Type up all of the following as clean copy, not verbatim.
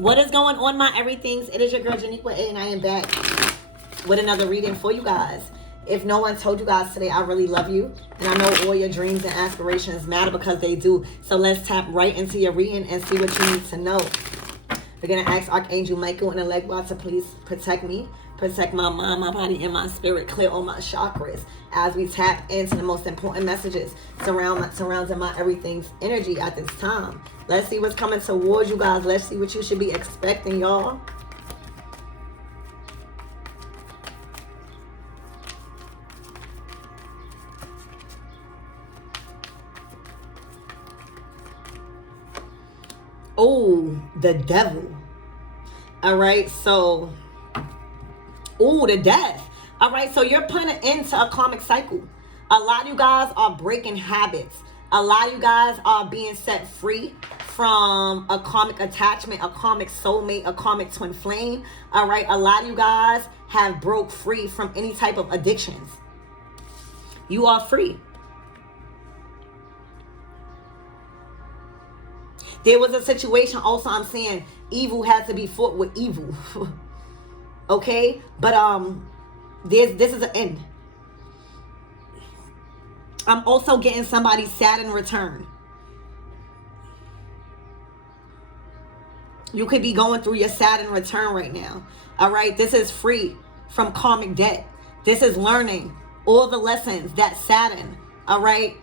What is going on, my everythings? It is your girl Janiqua A, and I am back with another reading for you guys. If no one told you guys today, I really love you, and I know all your dreams and aspirations matter, because they do. So let's tap right into your reading and see what you need to know. We're going to ask Archangel Michael and the Legba to please protect me, protect my mind, my body, and my spirit, clear all my chakras as we tap into the most important messages surrounding my everything's energy at this time. Let's see what's coming towards you guys. Let's see what you should be expecting, y'all. Oh, the devil. All right, so, oh, the death. All right, so you're putting an end to a karmic cycle. A lot of you guys are breaking habits. A lot of you guys are being set free from a karmic attachment, a karmic soulmate, a karmic twin flame. All right, a lot of you guys have broke free from any type of addictions. You are free. There was a situation also, I'm saying evil has to be fought with evil. Okay? But this is an end. I'm also getting somebody sad in return. You could be going through your sad in return right now. All right? This is free from karmic debt. This is learning all the lessons that Saturn, all right,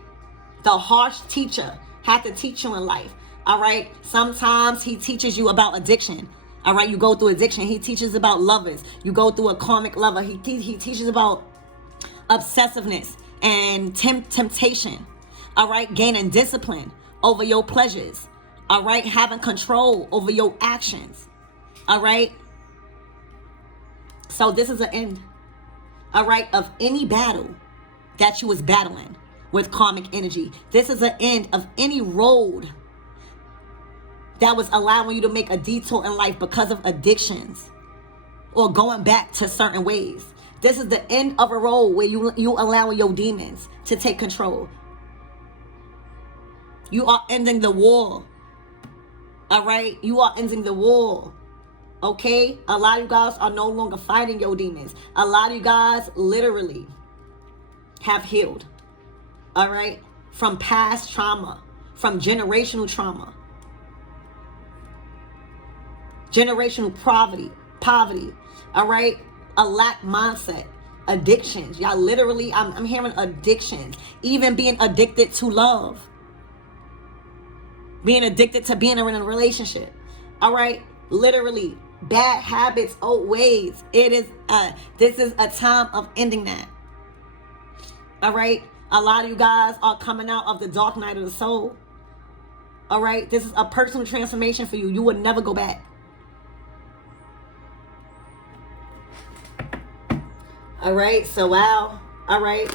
the harsh teacher, had to teach you in life. All right. Sometimes he teaches you about addiction. All right. You go through addiction. He teaches about lovers. You go through a karmic lover. He teaches about obsessiveness and temptation. All right. Gaining discipline over your pleasures. All right. Having control over your actions. All right. So this is an end. All right. Of any battle that you was battling with karmic energy. This is an end of any road that was allowing you to make a detour in life because of addictions or going back to certain ways. This is the end of a road where you allowing your demons to take control. You are ending the war. All right? You are ending the war. Okay? A lot of you guys are no longer fighting your demons. A lot of you guys literally have healed. All right? From past trauma, from generational trauma. Generational poverty, all right? A lack mindset, addictions. Y'all literally, I'm hearing addictions. Even being addicted to love. Being addicted to being in a relationship. All right? Literally, bad habits, old ways. This is a time of ending that. All right? A lot of you guys are coming out of the dark night of the soul. All right? This is a personal transformation for you. You would never go back. All right, so wow. All right.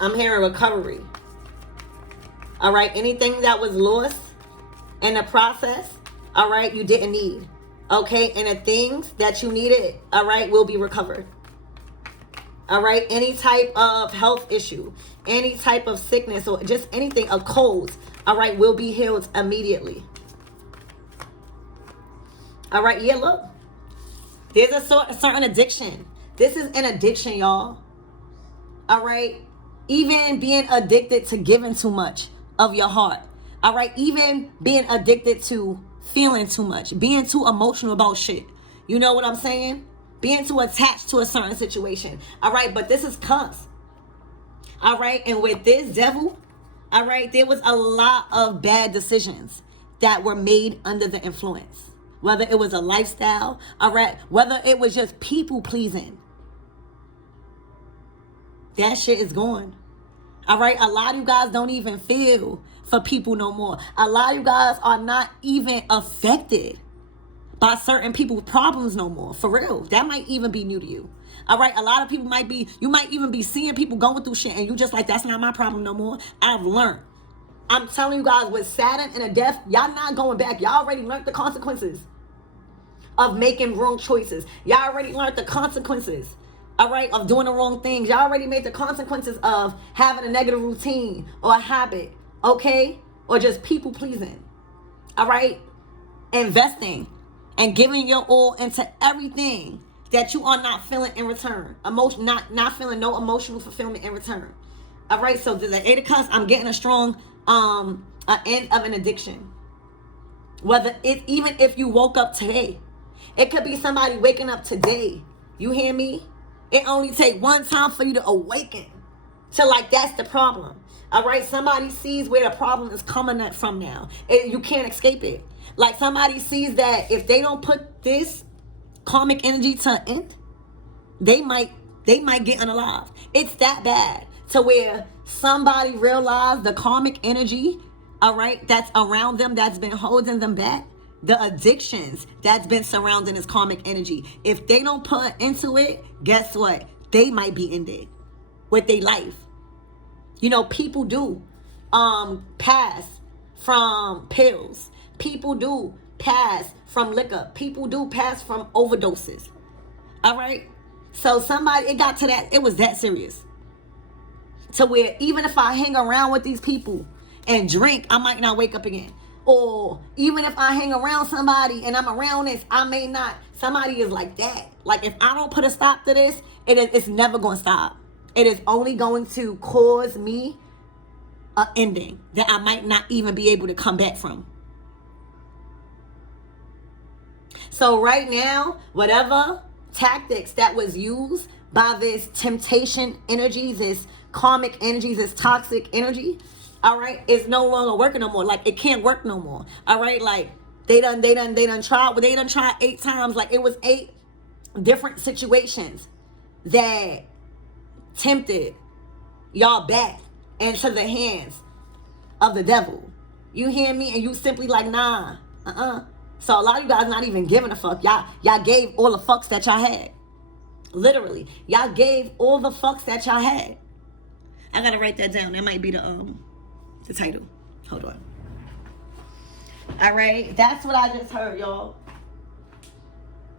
I'm hearing recovery. All right, anything that was lost in the process, all right, you didn't need. Okay, and the things that you needed, all right, will be recovered. All right, any type of health issue, any type of sickness, or just anything, a cold, all right, will be healed immediately. All right, yeah, look. There's a certain addiction. This is an addiction, y'all. All right, even being addicted to giving too much of your heart. All right, even being addicted to feeling too much, being too emotional about shit. You know what I'm saying? Being too attached to a certain situation. All right, but this is cuz. All right, and with this devil, all right, there was a lot of bad decisions that were made under the influence. Whether it was a lifestyle, all right, whether it was just people pleasing. That shit is gone. All right, a lot of you guys don't even feel for people no more. A lot of you guys are not even affected by certain people's problems no more. For real. That might even be new to you. All right. A lot of people you might even be seeing people going through shit and you just like, that's not my problem no more. I've learned I'm telling you guys, with Saturn and a death, y'all not going back. Y'all already learned the consequences of making wrong choices. Y'all already learned the consequences, all right, of doing the wrong things. Y'all already made the consequences of having a negative routine or a habit, okay? Or just people pleasing, all right? Investing and giving your all into everything that you are not feeling in return. Not feeling no emotional fulfillment in return. All right, so the Eight of Cups, I'm getting a strong end of an addiction. Whether it, even if you woke up today, it could be somebody waking up today. You hear me? It only take one time for you to awaken. So like, that's the problem. All right, somebody sees where the problem is coming from now. You can't escape it. Like, somebody sees that if they don't put this karmic energy to an end, they might get unalive. It's that bad to where somebody realized the karmic energy, all right, that's around them, that's been holding them back, the addictions that's been surrounding this karmic energy. If they don't put into it, guess what? They might be ended with their life. You know, people do pass from pills. People do pass from liquor. People do pass from overdoses. All right? So somebody, it got to that, it was that serious. To where even if I hang around with these people and drink, I might not wake up again. Or even if I hang around somebody and I'm around this, I may not. Somebody is like that. Like, if I don't put a stop to this, it's never going to stop. It is only going to cause me an ending that I might not even be able to come back from. So right now, whatever tactics that was used by this temptation energy, this karmic energy, this toxic energy, all right, it's no longer working no more. Like, it can't work no more. All right, like they done tried 8 times. Like, it was 8 different situations that tempted y'all back into the hands of the devil. You hear me? And you simply like, nah, So a lot of you guys not even giving a fuck. Y'all gave all the fucks that y'all had. Literally, y'all gave all the fucks that y'all had. I gotta write that down. That might be the title. Hold on. All right, that's what I just heard, y'all.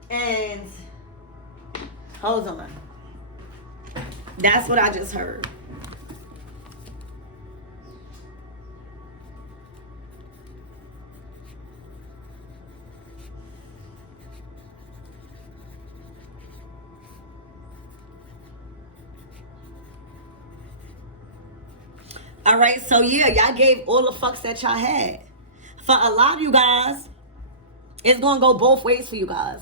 And hold on. That's what I just heard. All right, so yeah, y'all gave all the fucks that y'all had. For a lot of you guys, it's gonna go both ways for you guys.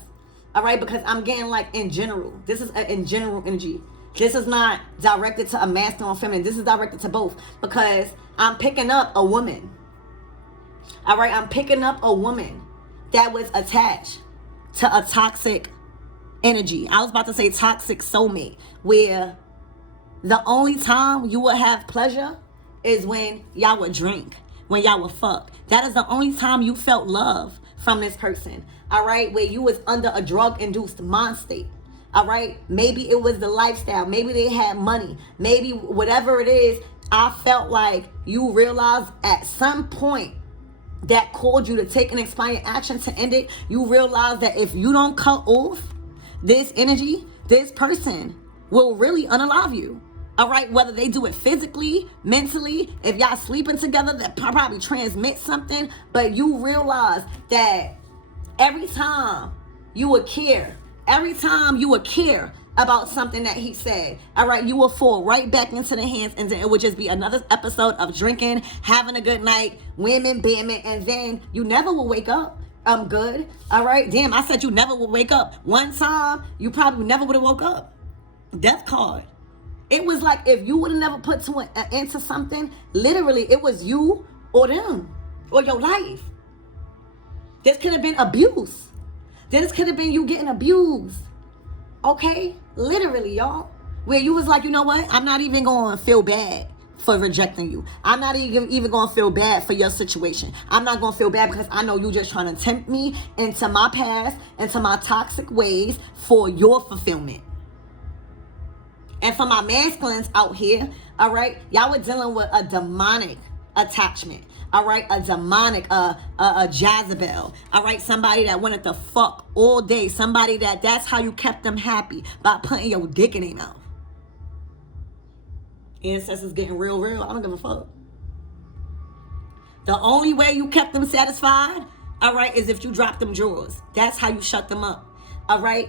All right, because I'm getting like in general. This is in general energy. This is not directed to a masculine or feminine. This is directed to both, because I'm picking up a woman. All right, I'm picking up a woman that was attached to a toxic energy. I was about to say toxic soulmate, where the only time you will have pleasure is when y'all would drink, when y'all would fuck. That is the only time you felt love from this person. All right, where you was under a drug-induced mind state. All right, maybe it was the lifestyle. Maybe they had money. Maybe whatever it is, I felt like you realized at some point that called you to take an expiring action to end it. You realize that if you don't cut off this energy, this person will really unalive you. All right, whether they do it physically, mentally, if y'all sleeping together, that probably transmit something. But you realize that every time you would care, about something that he said, all right, you will fall right back into the hands, and then it would just be another episode of drinking, having a good night, women, bamming, and then you never will wake up. I'm good. All right, damn, I said you never will wake up. One time, you probably never would have woke up. Death card. It was like if you would have never put into something, literally, it was you or them or your life. This could have been abuse. This could have been you getting abused. Okay? Literally, y'all. Where you was like, you know what? I'm not even going to feel bad for rejecting you. I'm not even going to feel bad for your situation. I'm not going to feel bad because I know you just trying to tempt me into my past, into my toxic ways for your fulfillment. And for my masculines out here, all right, y'all were dealing with a demonic attachment. All right, a demonic, a Jezebel. All right, somebody that wanted to fuck all day. Somebody that's how you kept them happy, by putting your dick in their mouth. Ancestors getting real. I don't give a fuck. The only way you kept them satisfied, all right, is if you dropped them drawers. That's how you shut them up. All right.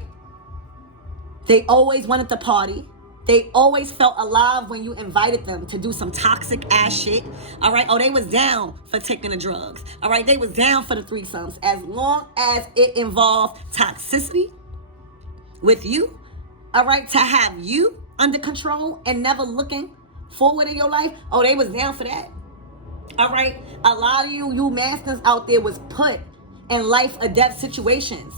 They always wanted to party. They always felt alive when you invited them to do some toxic ass shit. All right. Oh, they was down for taking the drugs. All right. They was down for the threesomes. As long as it involved toxicity with you. All right. To have you under control and never looking forward in your life. Oh, they was down for that. All right. A lot of you masters out there was put in life or death situations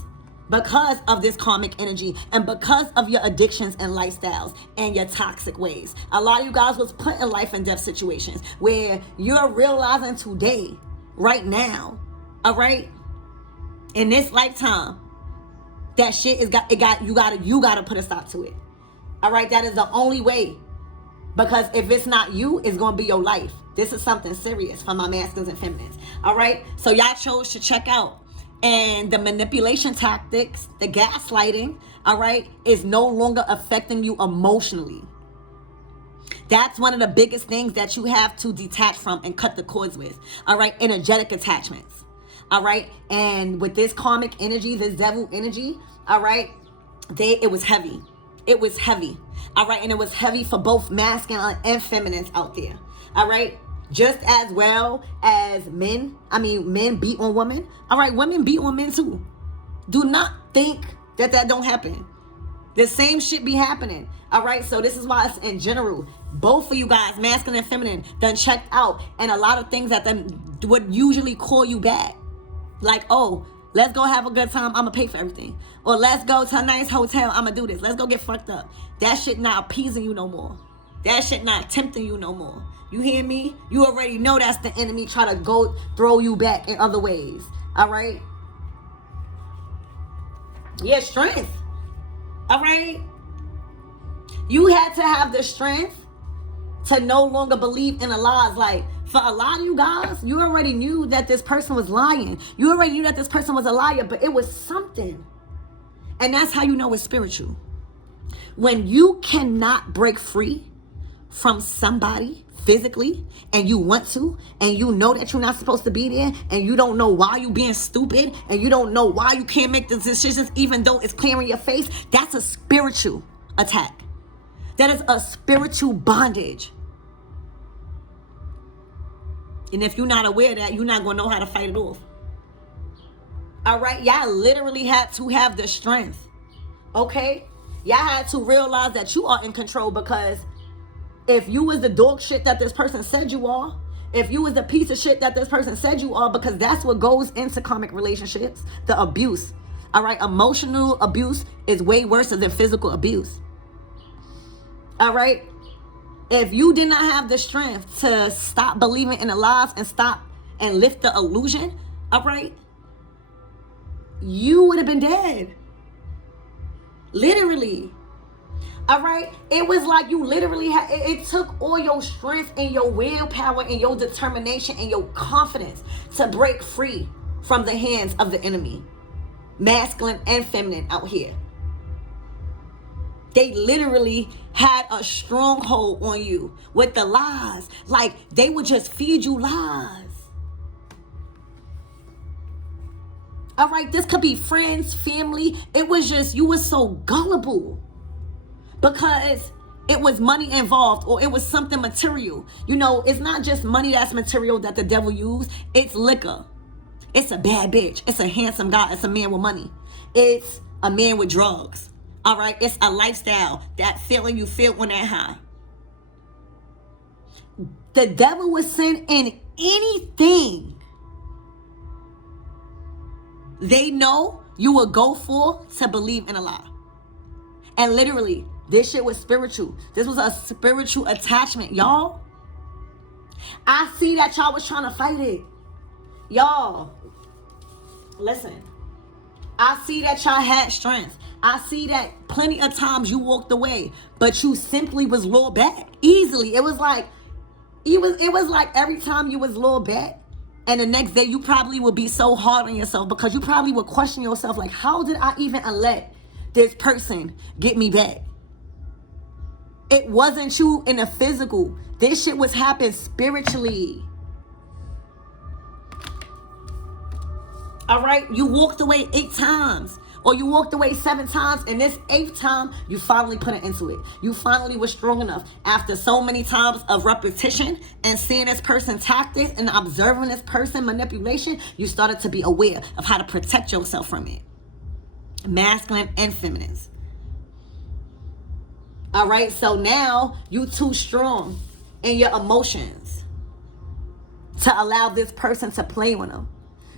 because of this karmic energy and because of your addictions and lifestyles and your toxic ways. A lot of you guys was put in life and death situations where you're realizing today, right now, all right, in this lifetime, that shit you gotta put a stop to it. All right, that is the only way. Because if it's not you, it's gonna be your life. This is something serious for my masculines and feminines. All right, so y'all chose to check out. And the manipulation tactics, the gaslighting, all right, is no longer affecting you emotionally. That's one of the biggest things that you have to detach from and cut the cords with. All right, energetic attachments. All right, and with this karmic energy, this devil energy, all right, it was heavy. It was heavy. All right, and it was heavy for both masculine and feminines out there. All right. Just as well as men beat on women. All right, women beat on men too. Do not think that don't happen. The same shit be happening. All right, so this is why it's in general. Both of you guys, masculine and feminine, done checked out. And a lot of things that them would usually call you back. Like, oh, let's go have a good time. I'm going to pay for everything. Or let's go to a nice hotel. I'm going to do this. Let's go get fucked up. That shit not appeasing you no more. That shit not tempting you no more. You hear me? You already know that's the enemy trying to go throw you back in other ways. All right? Yeah, strength. All right? You had to have the strength to no longer believe in the lies. Like, for a lot of you guys, you already knew that this person was lying. You already knew that this person was a liar, but it was something. And that's how you know it's spiritual. When you cannot break free from somebody physically and you want to, and you know that you're not supposed to be there, and you don't know why you being stupid, and you don't know why you can't make the decisions even though it's clear in your face, that's a spiritual attack. That is a spiritual bondage. And if you're not aware of that, you're not going to know how to fight it off. All right? Y'all literally had to have the strength. Okay? Y'all had to realize that you are in control, because if you was the dog shit that this person said you are, if you was the piece of shit that this person said you are, because that's what goes into karmic relationships, the abuse. All right? Emotional abuse is way worse than physical abuse. All right? If you did not have the strength to stop believing in the lies and stop and lift the illusion, all right, you would have been dead. Literally. All right? It was like you literally had, it took all your strength and your willpower and your determination and your confidence to break free from the hands of the enemy. Masculine and feminine out here. They literally had a stronghold on you with the lies. Like, they would just feed you lies. All right, this could be friends, family. It was just, you were so gullible because it was money involved, or it was something material. You know, it's not just money that's material that the devil used. It's liquor. It's a bad bitch. It's a handsome guy. It's a man with money. It's a man with drugs. All right, it's a lifestyle, that feeling you feel on that high. The devil will send in anything they know you will go for to believe in a lie. And literally, this shit was spiritual. This was a spiritual attachment, y'all. I see that y'all was trying to fight it. Y'all, listen. I see that y'all had strength. I see that plenty of times you walked away, but you simply was lured back easily. It was like, It was like every time you was a little bad, and the next day you probably would be so hard on yourself because you probably would question yourself like, how did I even let this person get me back? It wasn't you in the physical. This shit was happening spiritually. All right? You walked away 8 times. Or you walked away 7 times, and this 8th time, you finally put it into it. You finally were strong enough. After so many times of repetition and seeing this person's tactics and observing this person manipulation, you started to be aware of how to protect yourself from it. Masculine and feminine. All right, so now you too strong in your emotions to allow this person to play with them.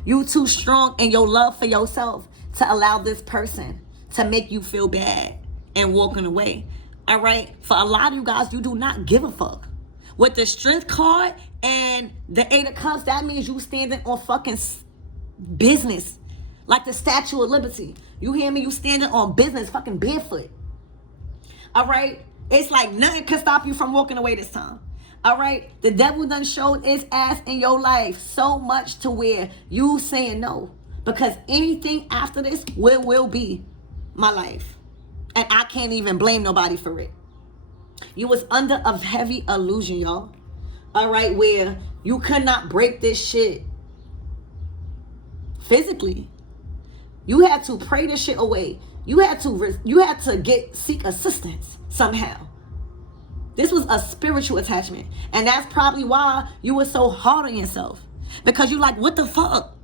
You too strong in your love for yourself to allow this person to make you feel bad and walking away. All right, for a lot of you guys, you do not give a fuck. With the strength card and the 8 of cups, that means you standing on fucking business, like the Statue of Liberty. You hear me? You standing on business, fucking barefoot. All right, it's like nothing can stop you from walking away this time. All right, the devil done showed his ass in your life so much to where you saying no, because anything after this will be my life, and I can't even blame nobody for it. You was under a heavy illusion, y'all. All right, where you could not break this shit physically. You had to pray this shit away. You had to seek assistance somehow. This was a spiritual attachment. And that's probably why you were so hard on yourself. Because you like, what the fuck?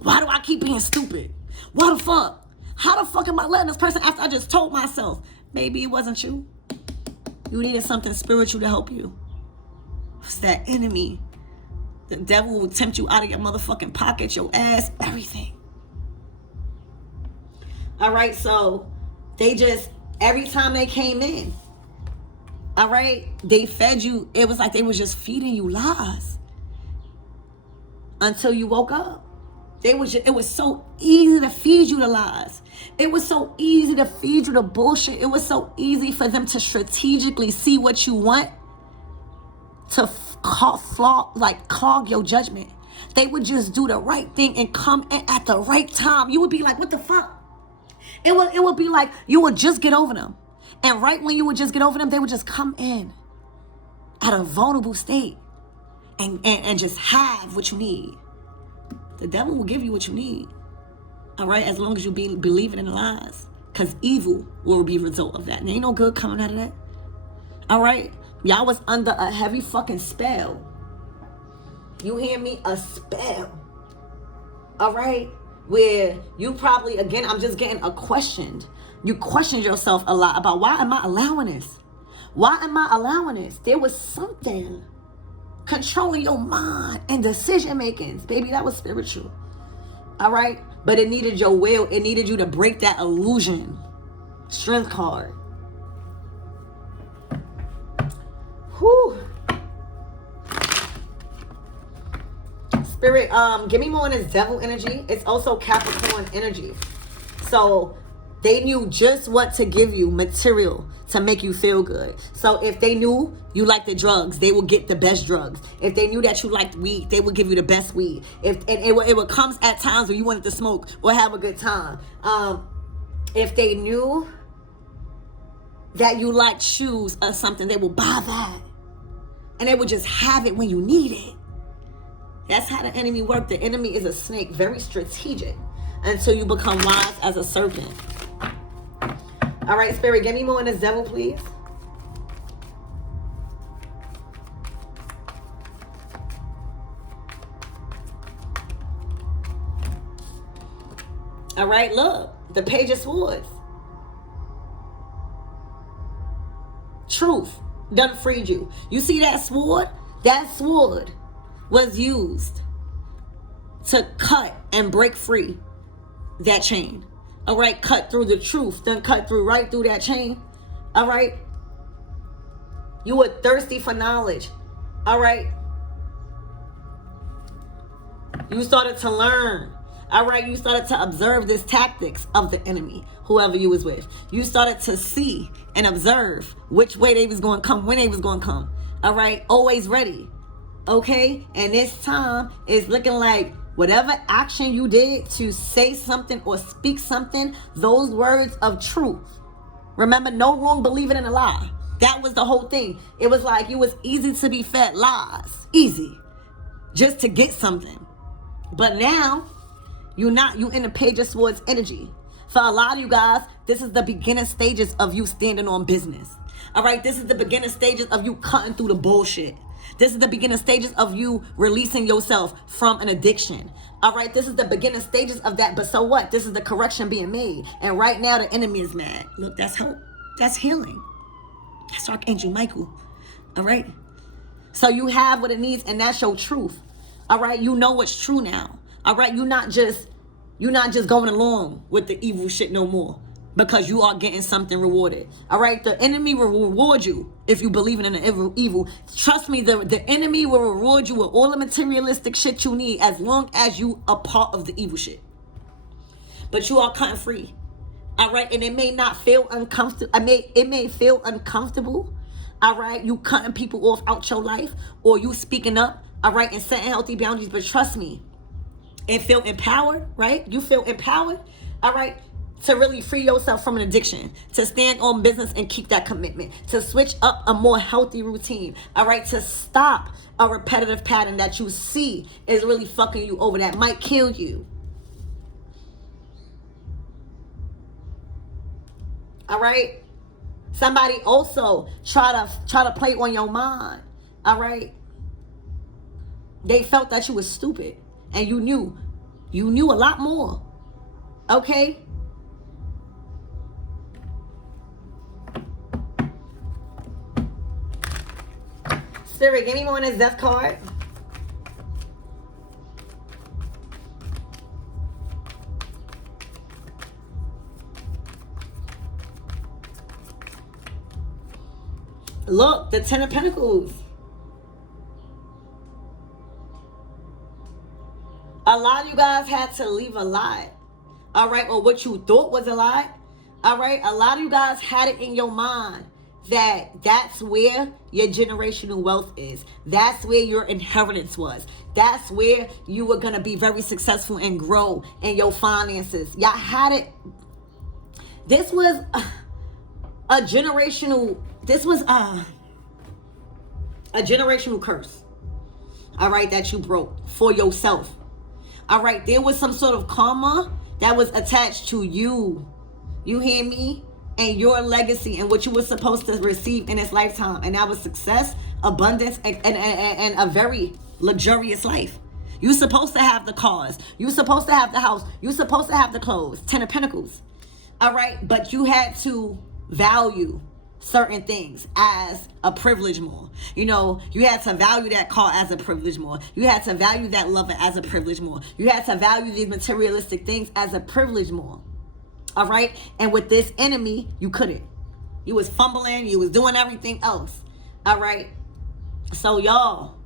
Why do I keep being stupid? What the fuck? How the fuck am I letting this person after I just told myself? Maybe it wasn't you. You needed something spiritual to help you. It's that enemy. The devil will tempt you out of your motherfucking pocket, your ass, everything. All right, so they just, every time they came in, all right, they fed you. It was like they was just feeding you lies until you woke up. It was so easy to feed you the lies. It was so easy to feed you the bullshit. It was so easy for them to strategically see what you want to clog your judgment. They would just do the right thing and come in at the right time. You would be like, what the fuck? It would be like you would just get over them. And right when you would just get over them, they would just come in at a vulnerable state and just have what you need. The devil will give you what you need. All right? As long as you be believing in the lies. Because evil will be a result of that. And ain't no good coming out of that. All right? Y'all was under a heavy fucking spell. You hear me? A spell. All right? Where you probably, again, I'm just getting a question. You questioned yourself a lot about, why am I allowing this? Why am I allowing this? There was something controlling your mind and decision makings. Baby, that was spiritual. All right? But it needed your will. It needed you to break that illusion. Strength card. Whew. Spirit, give me more on this devil energy. It's also Capricorn energy. So they knew just what to give you, material, to make you feel good. So if they knew you liked the drugs, they would get the best drugs. If they knew that you liked weed, they would give you the best weed. It would come at times when you wanted to smoke or have a good time. If they knew that you liked shoes or something, they would buy that. And they would just have it when you need it. That's how the enemy works. The enemy is a snake, very strategic, until you become wise as a serpent. All right, Spirit, give me more on this devil, please. All right, look, the Page of Swords. Truth done freed you. You see that sword? That sword was used to cut and break free that chain. All right, cut through the truth, then cut through right through that chain. All right, you were thirsty for knowledge. All right, you started to learn. All right, you started to observe this tactics of the enemy, whoever you was with. You started to see and observe which way they was going to come, when they was going to come. All right, always ready. Okay? And this time is looking like whatever action you did to say something or speak something, those words of truth. Remember, no wrong believing in a lie. That was the whole thing. It was like it was easy to be fed lies. Easy. Just to get something. But now, you in the Page of Swords energy. For a lot of you guys, this is the beginning stages of you standing on business. All right, this is the beginning stages of you cutting through the bullshit. This is the beginning stages of you releasing yourself from an addiction. All right, this is the beginning stages of that. But so what? This is the correction being made. And right now, the enemy is mad. Look, that's hope. That's healing. That's Archangel Michael. All right. So you have what it needs, and that's your truth. All right. You know what's true now. All right. You're not just going along with the evil shit no more, because you are getting something rewarded. All right. The enemy will reward you if you believe in the evil. Trust me, the enemy will reward you with all the materialistic shit you need as long as you are part of the evil shit. But you are cutting free. All right. And it may not feel uncomfortable. It may feel uncomfortable. All right. You cutting people off out your life, or you speaking up. All right. And setting healthy boundaries. But trust me, and feel empowered, right? You feel empowered, all right, to really free yourself from an addiction, to stand on business and keep that commitment, to switch up a more healthy routine, all right, to stop a repetitive pattern that you see is really fucking you over, that might kill you. All right? Somebody also try to play on your mind, all right? They felt that you was stupid. And you knew a lot more. Okay? Spirit, give me more on this death card. Look, the Ten of Pentacles. A lot of you guys had to leave a lie, all right, or what you thought was a lie, all right? A lot of you guys had it in your mind that that's where your generational wealth is. That's where your inheritance was. That's where you were going to be very successful and grow in your finances. Y'all had it. This was a generational curse, all right, that you broke for yourself. All right, there was some sort of karma that was attached to you. You hear me? And your legacy and what you were supposed to receive in this lifetime. And that was success, abundance, and a very luxurious life. You're supposed to have the cars. You're supposed to have the house. You're supposed to have the clothes. Ten of Pentacles. All right, but you had to value certain things as a privilege more. You know, you had to value that car as a privilege more. You had to value that lover as a privilege more. You had to value these materialistic things as a privilege more. All right? And with this enemy, you couldn't. You was fumbling. You was doing everything else. All right? So y'all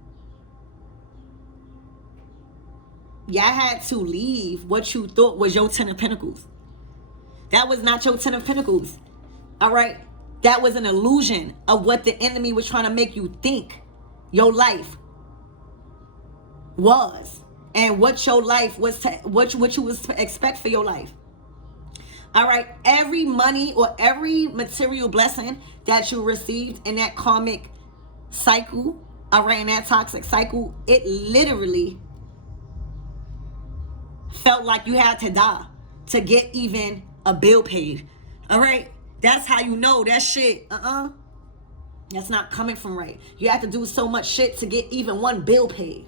had to leave what you thought was your Ten of Pentacles. That was not your Ten of Pentacles. All right? That was an illusion of what the enemy was trying to make you think your life was, and what your life was, what you was to expect for your life. All right, every money or every material blessing that you received in that karmic cycle, all right, in that toxic cycle, it literally felt like you had to die to get even a bill paid. All right. That's how you know that shit, that's not coming from right. You have to do so much shit to get even one bill paid.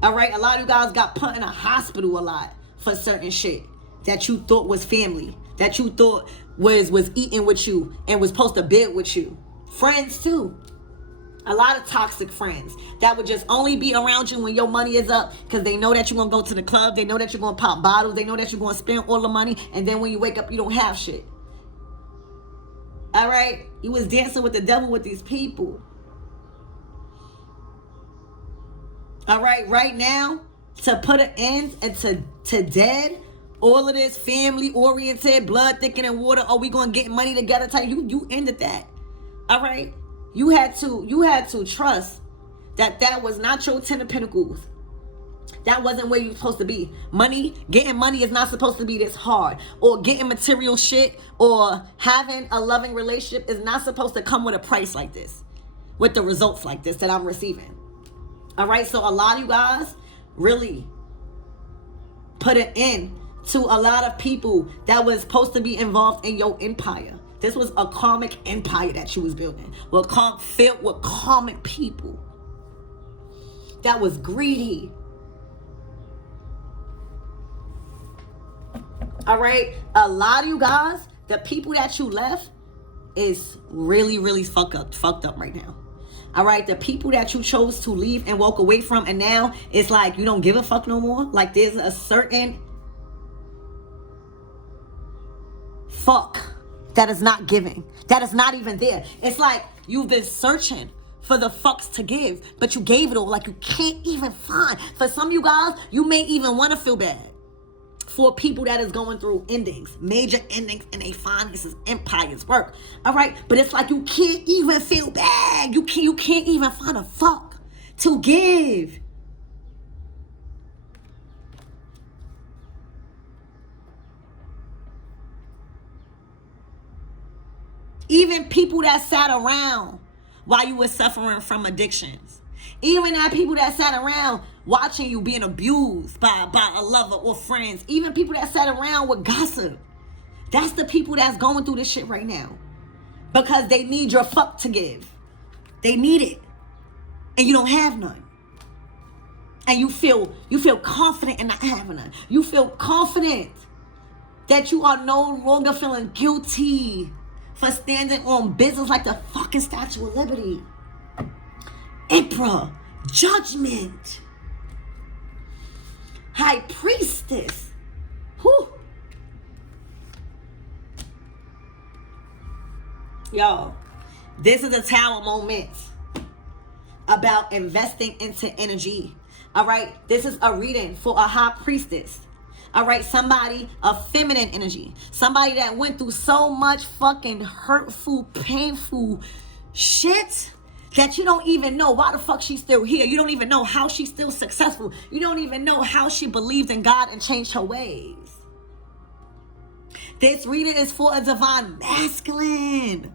All right, a lot of you guys got put in a hospital a lot for certain shit that you thought was family, that you thought was eating with you and was supposed to build with you. Friends too. A lot of toxic friends that would just only be around you when your money is up, because they know that you're going to go to the club. They know that you're going to pop bottles. They know that you're going to spend all the money. And then when you wake up, you don't have shit. All right? You was dancing with the devil with these people. All right? Right now, to put an end and to dead, all of this family-oriented, blood thicker than water, oh, we going to get money together type, you ended that. All right? You had to trust that that was not your 10 of Pentacles. That wasn't where you're supposed to be. Getting money is not supposed to be this hard. Or getting material shit or having a loving relationship is not supposed to come with a price like this. With the results like this that I'm receiving. All right, so a lot of you guys really put an end to a lot of people that was supposed to be involved in your empire. This was a karmic empire that you was building. Filled with karmic people. That was greedy. All right, a lot of you guys, the people that you left is really, really fucked up right now. All right, the people that you chose to leave and walk away from, and now it's like you don't give a fuck no more. Like there's a certain fuck that is not giving, that is not even there. It's like you've been searching for the fucks to give, but you gave it all. Like you can't even find. For some of you guys, you may even want to feel bad for people that is going through endings, major endings in their finances, empires, work. All right, but it's like you can't even feel bad. You can't even find a fuck to give. Even people that sat around while you were suffering from addictions. Even that people that sat around watching you being abused by a lover or friends. Even people that sat around with gossip. That's the people that's going through this shit right now. Because they need your fuck to give. They need it. And you don't have none. And you feel confident in not having none. You feel confident that you are no longer feeling guilty for standing on business like the fucking Statue of Liberty. Emperor, Judgment, High Priestess. Whew. Y'all, this is a Tower moment about investing into energy. All right, this is a reading for a High Priestess. All right, somebody of feminine energy. Somebody that went through so much fucking hurtful, painful shit that you don't even know why the fuck she's still here. You don't even know how she's still successful. You don't even know how she believed in God and changed her ways. This reading is for a divine masculine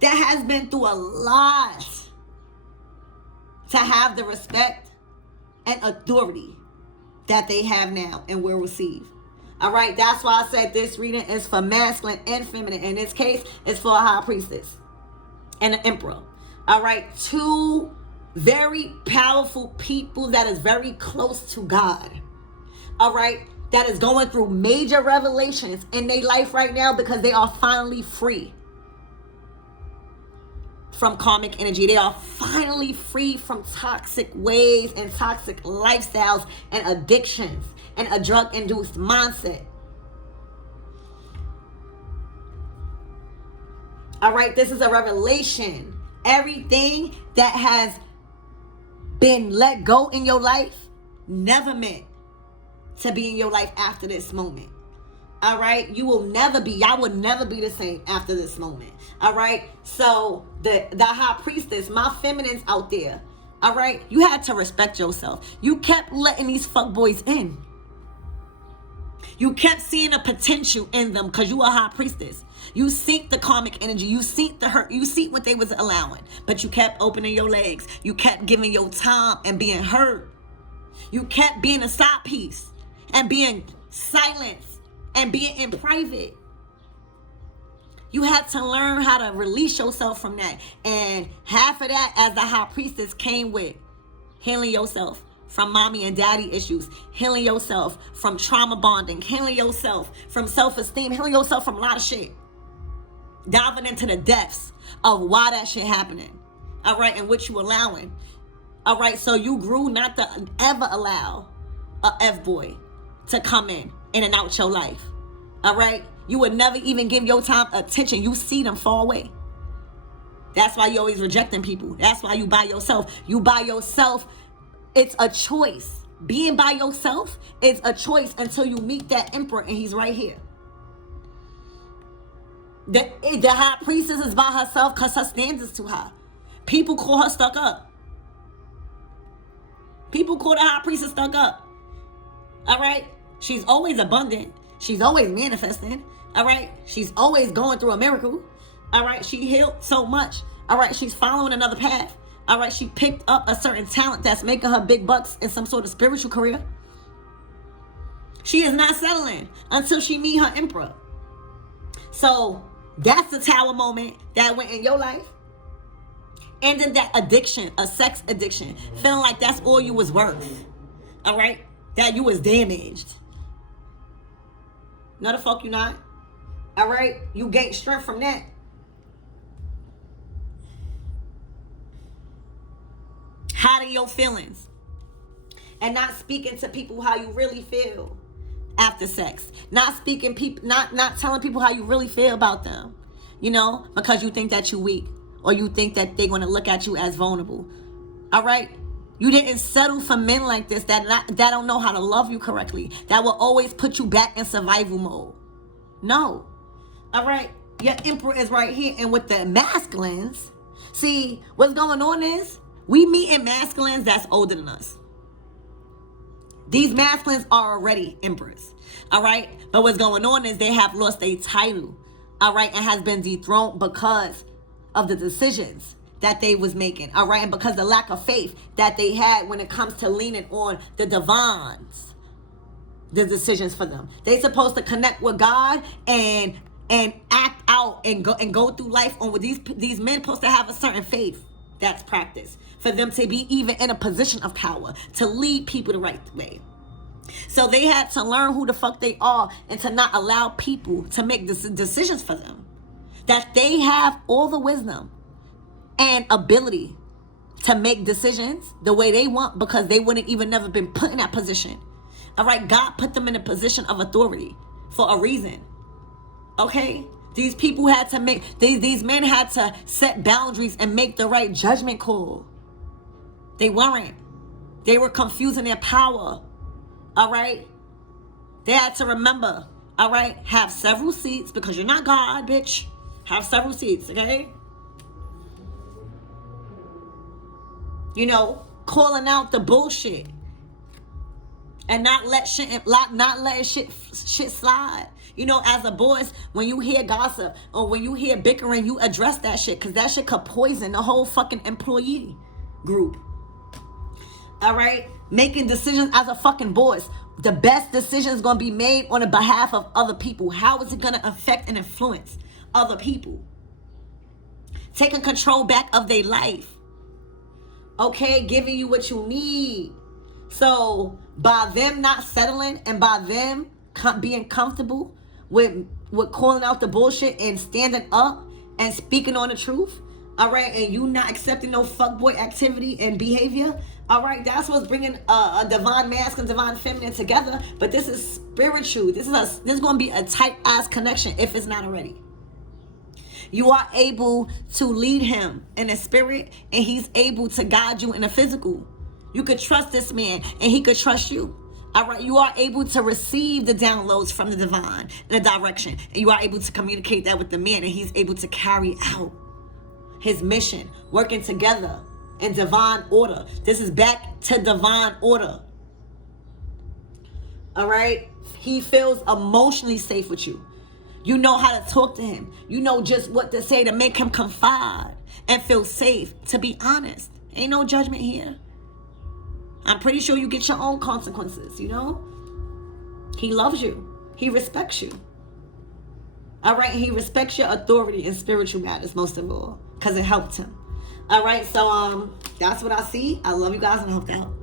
that has been through a lot to have the respect and authority that they have now and will receive. All right, that's why I said this reading is for masculine and feminine. In this case, it's for a High Priestess and an Emperor. All right, two very powerful people that is very close to God. All right, that is going through major revelations in their life right now because they are finally free from karmic energy. They are finally free from toxic ways and toxic lifestyles and addictions and a drug-induced mindset. All right, this is a revelation. Everything that has been let go in your life never meant to be in your life after this moment. All right, y'all will never be the same after this moment. All right, so the High Priestess, my feminines out there, all right, you had to respect yourself. You kept letting these fuckboys in. You kept seeing a potential in them because you are a High Priestess. You seek the karmic energy. You seek the hurt. You seek what they was allowing. But you kept opening your legs. You kept giving your time and being heard. You kept being a side piece and being silent and being in private. You had to learn how to release yourself from that. And half of that, as the High Priestess, came with healing yourself from mommy and daddy issues, healing yourself from trauma bonding, healing yourself from self-esteem, healing yourself from a lot of shit. Diving into the depths of why that shit happening. All right, and what you allowing. All right, so you grew not to ever allow a F-boy to come in and out your life. All right, you would never even give your time attention. You see them fall away. That's why you always rejecting people. That's why you by yourself. You by yourself. It's a choice. Being by yourself is a choice until you meet that Emperor and he's right here. The high priestess is by herself because her standards too high. People call her stuck up. People call the high priestess stuck up. All right? She's always abundant. She's always manifesting. All right? She's always going through a miracle. All right? She healed so much. All right? She's following another path. All right? She picked up a certain talent that's making her big bucks in some sort of spiritual career. She is not settling until she meet her emperor. So that's the tower moment that went in your life. And then that addiction, a sex addiction, feeling like that's all you was worth. All right? That you was damaged. No, the fuck you not. All right? You gained strength from that. Hiding your feelings. And not speaking to people how you really feel after sex. Not telling people how you really feel about them. You know? Because you think that you're weak. Or you think that they're going to look at you as vulnerable. All right? You didn't settle for men like this that don't know how to love you correctly. That will always put you back in survival mode. No. All right? Your emperor is right here. And with the masculines, see, what's going on is we meet in masculines that's older than us. These masculines are already emperors. All right? But what's going on is they have lost their title. All right? And has been dethroned because of the decisions that they was making, all right, and because the lack of faith that they had when it comes to leaning on the divines, the decisions for them. They supposed to connect with God and act out and go through life on with these men supposed to have a certain faith that's practiced for them to be even in a position of power to lead people the right way. So they had to learn who the fuck they are and to not allow people to make decisions for them. That they have all the wisdom and ability to make decisions the way they want because they wouldn't even never been put in that position. All right, God put them in a position of authority for a reason. Okay? These people had to make, these men had to set boundaries and make the right judgment call. They weren't. They were confusing their power. All right? They had to remember, all right, have several seats because you're not God, bitch. Have several seats, okay? You know, calling out the bullshit. And not letting shit slide. You know, as a boss, when you hear gossip or when you hear bickering, you address that shit. Because that shit could poison the whole fucking employee group. All right? Making decisions as a fucking boss. The best decision is going to be made on the behalf of other people. How is it going to affect and influence other people? Taking control back of their life. Okay, giving you what you need. So by them not settling and by them being comfortable with calling out the bullshit and standing up and speaking on the truth, all right, and you not accepting no fuckboy activity and behavior, all right, that's what's bringing a divine masculine, divine feminine together. But this is spiritual. This is going to be a tight ass connection if it's not already. You are able to lead him in the spirit, and he's able to guide you in the physical. You could trust this man, and he could trust you. All right, you are able to receive the downloads from the divine in the direction, and you are able to communicate that with the man, and he's able to carry out his mission, working together in divine order. This is back to divine order. All right, he feels emotionally safe with you. You know how to talk to him. You know just what to say to make him confide and feel safe. To be honest, ain't no judgment here. I'm pretty sure you get your own consequences, you know? He loves you. He respects you. All right, he respects your authority in spiritual matters most of all because it helped him. All right, so that's what I see. I love you guys and I hope that helped.